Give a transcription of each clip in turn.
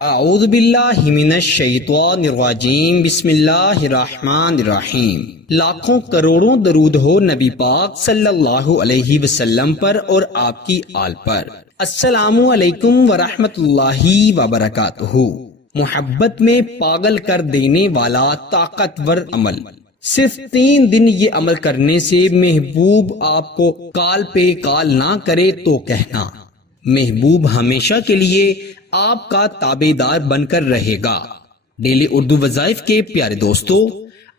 اعوذ باللہ من الشیطان الرجیم بسم اللہ الرحمن الرحیم۔ لاکھوں کروڑوں درود ہو نبی پاک صلی اللہ علیہ وسلم پر اور آپ کی آل پر۔ السلام علیکم ورحمۃ اللہ وبرکاتہ۔ محبت میں پاگل کر دینے والا طاقتور عمل۔ صرف 3 دن یہ عمل کرنے سے محبوب آپ کو کال پہ کال نہ کرے تو کہنا، محبوب ہمیشہ کے لیے آپ کا تابعدار بن کر رہے گا۔ ڈیلی اردو وظائف کے پیارے دوستو،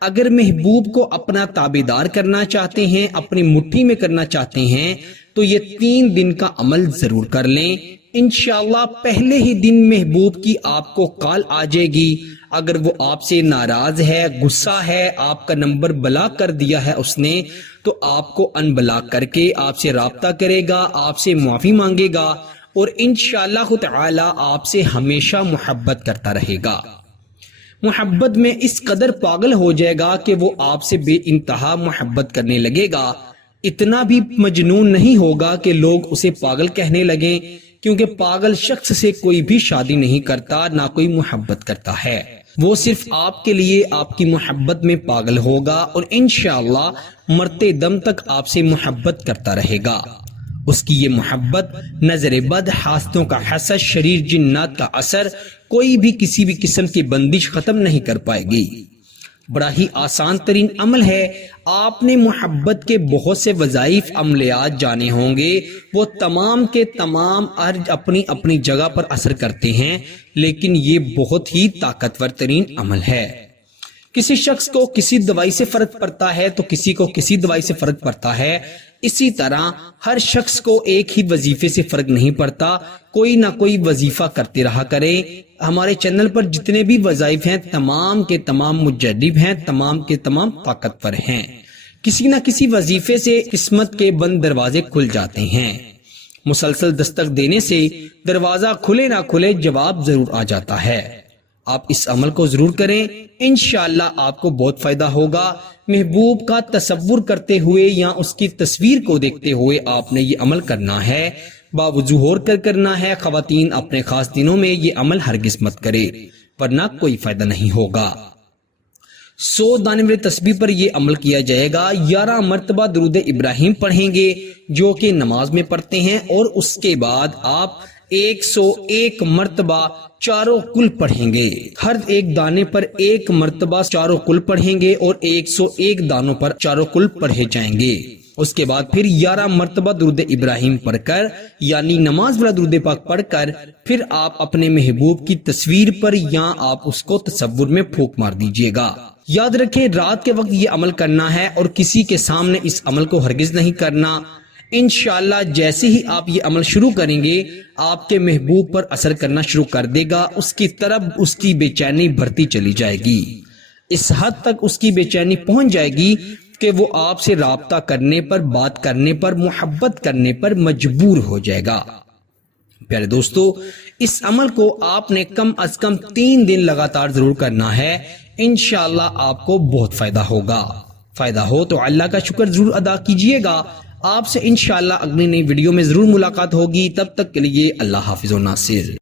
اگر محبوب کو اپنا تابعدار کرنا چاہتے ہیں، اپنی مٹھی میں کرنا چاہتے ہیں، تو یہ 3 دن کا عمل ضرور کر لیں۔ انشاءاللہ پہلے ہی دن محبوب کی آپ کو کال آ جائے گی۔ اگر وہ آپ سے ناراض ہے، غصہ ہے، آپ کا نمبر بلاک کر دیا ہے اس نے، تو آپ کو ان بلاک کر کے آپ سے رابطہ کرے گا، آپ سے معافی مانگے گا اور انشاءاللہ تعالی آپ سے ہمیشہ محبت کرتا رہے گا۔ محبت میں اس قدر پاگل ہو جائے گا کہ وہ آپ سے بے انتہا محبت کرنے لگے گا۔ اتنا بھی مجنون نہیں ہوگا کہ لوگ اسے پاگل کہنے لگیں، کیونکہ پاگل شخص سے کوئی بھی شادی نہیں کرتا، نہ کوئی محبت کرتا ہے۔ وہ صرف آپ کے لیے آپ کی محبت میں پاگل ہوگا اور انشاءاللہ مرتے دم تک آپ سے محبت کرتا رہے گا۔ اس کی یہ محبت نظر بد، حاسدوں کا حسد، شریر جنات کا اثر، کوئی بھی کسی بھی قسم کی بندش ختم نہیں کر پائے گی۔ بڑا ہی آسان ترین عمل ہے۔ آپ نے محبت کے بہت سے وظائف عملیات جانے ہوں گے، وہ تمام کے تمام اپنی اپنی جگہ پر اثر کرتے ہیں، لیکن یہ بہت ہی طاقتور ترین عمل ہے۔ کسی شخص کو کسی دوائی سے فرق پڑتا ہے تو کسی کو کسی دوائی سے فرق پڑتا ہے۔ اسی طرح ہر شخص کو ایک ہی وظیفے سے فرق نہیں پڑتا، کوئی نہ کوئی وظیفہ کرتے رہا کریں۔ ہمارے چینل پر جتنے بھی وظائف ہیں تمام کے تمام مجرب ہیں، تمام کے تمام طاقتور ہیں۔ کسی نہ کسی وظیفے سے قسمت کے بند دروازے کھل جاتے ہیں۔ مسلسل دستک دینے سے دروازہ کھلے نہ کھلے جواب ضرور آ جاتا ہے۔ آپ اس عمل کو ضرور کریں، انشاءاللہ آپ کو بہت فائدہ ہوگا۔ محبوب کا تصور کرتے ہوئے یا اس کی تصویر کو دیکھتے ہوئے آپ نے یہ عمل کرنا ہے، باوضو کر کرنا ہے۔ خواتین اپنے خاص دنوں میں یہ عمل ہرگز مت کرے، ورنہ کوئی فائدہ نہیں ہوگا۔ 100 دانے والے تسبیح پر یہ عمل کیا جائے گا۔ 11 مرتبہ درود ابراہیم پڑھیں گے جو کہ نماز میں پڑھتے ہیں، اور اس کے بعد آپ 101 مرتبہ چاروں کل پڑھیں گے۔ ہر ایک دانے پر 1 مرتبہ چاروں کل پڑھیں گے اور 101 دانوں پر چاروں کل پڑھے جائیں گے۔ اس کے بعد پھر 11 مرتبہ درود ابراہیم پڑھ کر، یعنی نماز والا درود پاک پڑھ کر، پھر آپ اپنے محبوب کی تصویر پر یا آپ اس کو تصور میں پھونک مار دیجئے گا۔ یاد رکھیں رات کے وقت یہ عمل کرنا ہے اور کسی کے سامنے اس عمل کو ہرگز نہیں کرنا۔ انشاءاللہ جیسے ہی آپ یہ عمل شروع کریں گے، آپ کے محبوب پر اثر کرنا شروع کر دے گا۔ اس کی طرف اس کی بے چینی بڑھتی چلی جائے گی، اس حد تک اس کی بے چینی پہنچ جائے گی کہ وہ آپ سے رابطہ کرنے پر، بات کرنے پر، محبت کرنے پر مجبور ہو جائے گا۔ پیارے دوستو، اس عمل کو آپ نے کم از کم 3 دن لگاتار ضرور کرنا ہے۔ انشاءاللہ آپ کو بہت فائدہ ہوگا۔ فائدہ ہو تو اللہ کا شکر ضرور ادا کیجئے گا۔ آپ سے انشاءاللہ اگلی نئی ویڈیو میں ضرور ملاقات ہوگی۔ تب تک کے لیے اللہ حافظ و ناصر۔